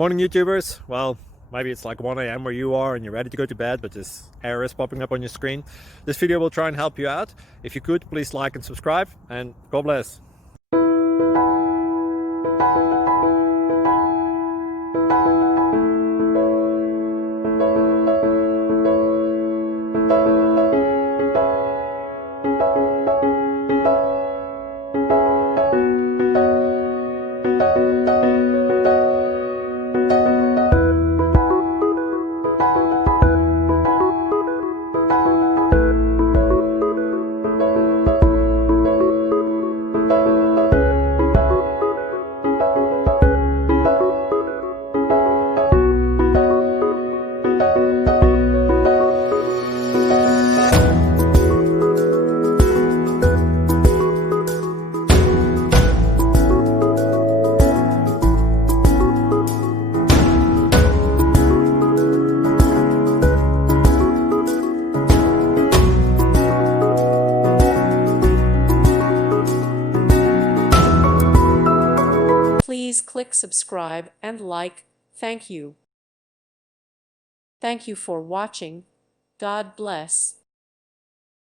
Morning YouTubers. Well, maybe it's like 1 a.m. where you are and you're ready to go to bed, but this error is popping up on your screen. This video will try and help you out. If you could, please like and subscribe, and God bless. Please click subscribe and like. Thank you. Thank you for watching. God bless.